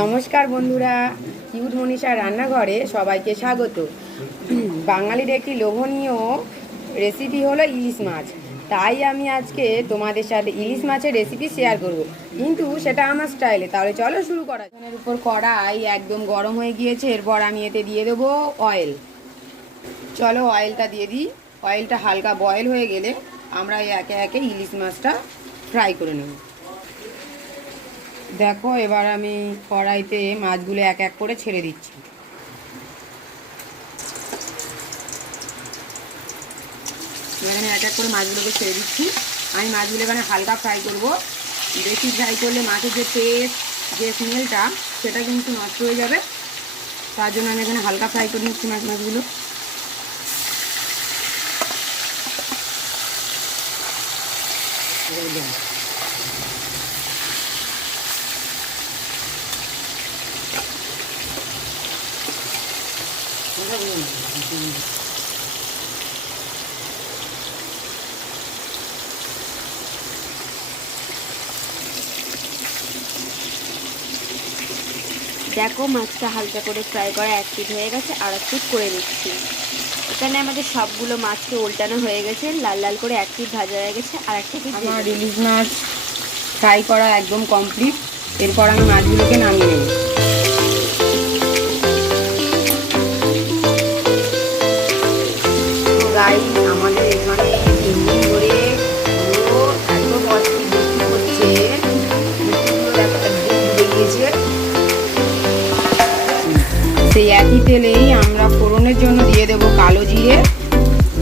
নমস্কার বন্ধুরা, কিউট মনীষা রান্নাঘরে সবাইকে স্বাগত। বাঙালির একটি লোভনীয় রেসিপি হলো ইলিশ মাছ। তাই আমি আজকে তোমাদের সাথে ইলিশ মাছের রেসিপি শেয়ার করব, কিন্তু সেটা আমার স্টাইলে। তাহলে চলো শুরু করা। এর উপর কড়াই একদম গরম হয়ে গিয়েছে, এরপর আমি এতে দিয়ে দেবো অয়েল। চলো অয়েলটা দিয়ে দিই। অয়েলটা হালকা বয়েল হয়ে গেলে আমরা একে একে ইলিশ মাছটা ফ্রাই করে নেব। দেখো, এবার আমি কড়াইতে মাছগুলো এক এক করে ছেড়ে দিচ্ছি। এখানে এক এক করে মাছগুলোকে ছেড়ে দিচ্ছি। আমি মাছগুলো এখানে হালকা ফ্রাই করব। বেশি ফ্রাই করলে মাছের যে টেস্ট, যে স্মেলটা, সেটা কিন্তু নষ্ট হয়ে যাবে। তার জন্য আমি এখানে হালকা ফ্রাই করে নিচ্ছি মাছগুলো। দেখো, মাছটা হালকা করে ফ্রাই করা এক পিঠ হয়ে গেছে, আর এক পিঠ করে নিচ্ছি। এখানে আমাদের সবগুলো মাছকে উল্টানো হয়ে গেছে, লাল লাল করে এক পিঠ ভাজা হয়ে গেছে, আর একটা পিঠ। আমার ইলিশ মাছ ফ্রাই করা একদম কমপ্লিট। এরপর আমি মাছগুলোকে নামিয়ে নেব। গাইস, আমাদের এখানে 3 দিন ধরে পুরো এত বৃষ্টি হচ্ছে, সেই একই তেলেই আমরা ফোড়নের জন্য দিয়ে দেবো কালো জিরে,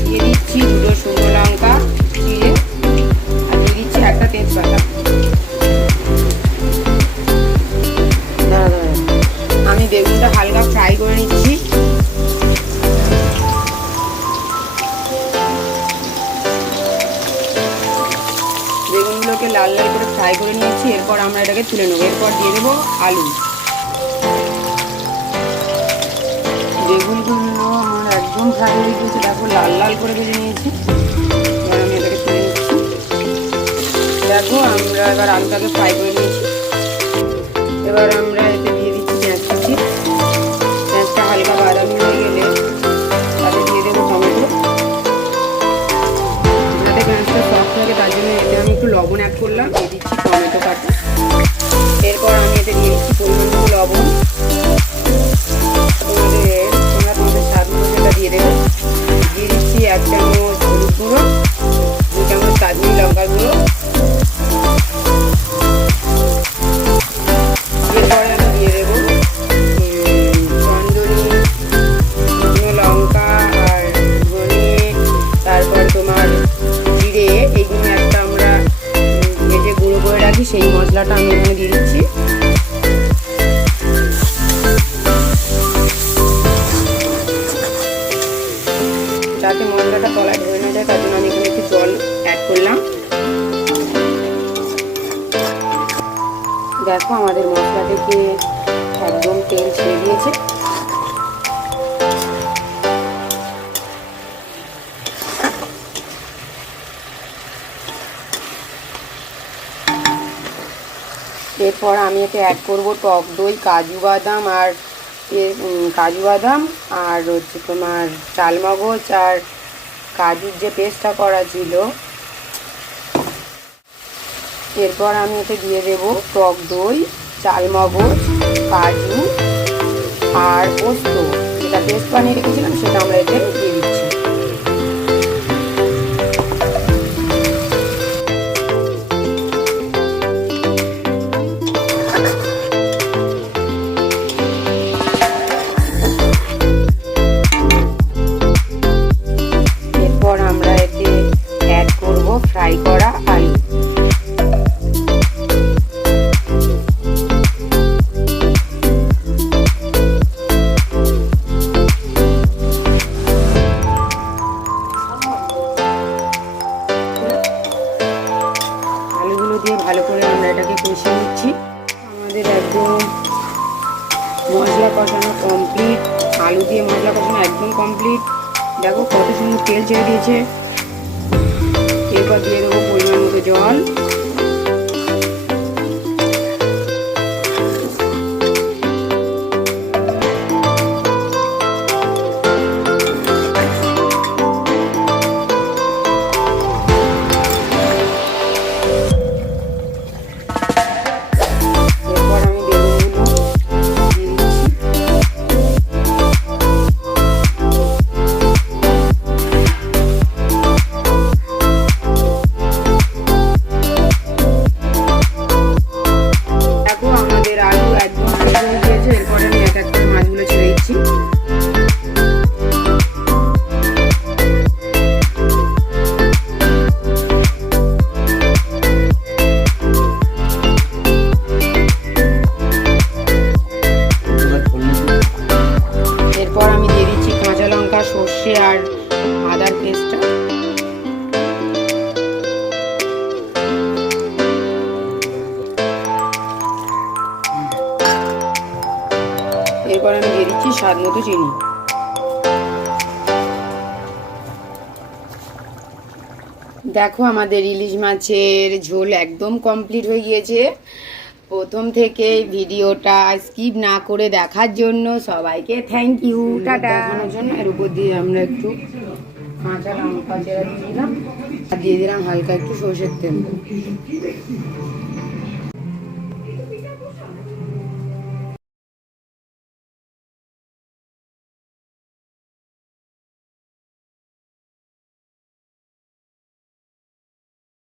দিয়ে দিচ্ছি 2 শুকনো লঙ্কা জিরে, আর দিয়ে দিচ্ছি একটা তেজপাতা। আমি বেগুনটা হালকা ফ্রাই করে নিচ্ছি। বেগুনগুলোকে লাল লাল করে ফ্রাই করে নিয়েছি। এরপর আমরা এটাকে তুলে নেবো। এরপর দিয়ে দেবো আলু। বেগুনগুলো আমার একদম ফ্রাই হয়ে গেছে, দেখো লাল লাল করে ভেজে নিয়েছি। এবার আমি এটাকে তুলে নিচ্ছি। দেখো, আমরা এবার আলুটাকে ফ্রাই করে নিয়েছি। এবার আমরা এতে দিয়ে দিচ্ছি পেঁয়াজ কুচি। পেঁয়াজটা হালকা বাদামি হয়ে গেলে তাতে দিয়ে দেবো টমেটো। যাতে পেঁয়াজটা সফট থাকে তার জন্য এতে আমি একটু লবণ অ্যাড করলাম। দিয়ে দিচ্ছি টমেটো কাটা। এরপর আমি এতে দিয়ে দিচ্ছি পরিমাণ মতো লবণ। তোমাদের স্বাদ মশলা দিয়ে দেবো। দিয়ে দিচ্ছি 1 চামচ হলুদ গুঁড়ো, 2 চামচ কাশ্মীরি লঙ্কার গুঁড়ো। এরপরে আমি দিয়ে দেবো চন্দনী, শুকনো লঙ্কা আর ধনে, তারপর তোমার জিরে। এইগুলো একটা আমরা ভেজে গুঁড়ো করে রাখি, সেই মশলাটা আমি এখানে দিয়ে দিচ্ছি। যাতে মশলাটা তলায় ধরে না যায় তার জন্য আমি এখানে একটু জল অ্যাড করলাম। দেখো, আমাদের মশলা থেকে একদম তেল ছেড়ে দিয়েছে। এরপর আমি এতে অ্যাড করবো টক দই, কাজু বাদাম আর হচ্ছে তোমার চালমগজ আর কাজুর যে পেস্টটা করা ছিল। এরপর আমি এতে দিয়ে দেবো টক দই, চালমগজ, কাজু আর পোস্ত, যেটা পেস্ট বানিয়ে রেখেছিলাম সেটা আমরা এতে দিয়ে দিচ্ছি। এরপর আমরা এতে অ্যাড করবো ফ্রাই করা আলু। আলুগুলো দিয়ে ভালো করে আমরা এটাকে কষিয়ে নিচ্ছি। আমাদের একদম মশলা কষানো কমপ্লিট। আলু দিয়ে মশলা কষানো একদম কমপ্লিট। দেখো কত সুন্দর তেল ছেড়ে দিয়েছে। এরপর দিয়ে দেবো পরিমাণ মতো জল। স্বাদ মতো চিনি। দেখো আমাদের ইলিশ মাছের ঝোল একদম কমপ্লিট হয়ে গিয়েছে। প্রথম থেকে ভিডিওটা স্কিপ না করে দেখার জন্য সবাইকে থ্যাংক ইউ, টাটা। দেখানোর জন্য এর উপর দিয়ে আমরা একটু কাঁচা লঙ্কা চেরা দিয়ে দিলাম আর দিয়ে দিলাম হালকা একটু সরষের তেল।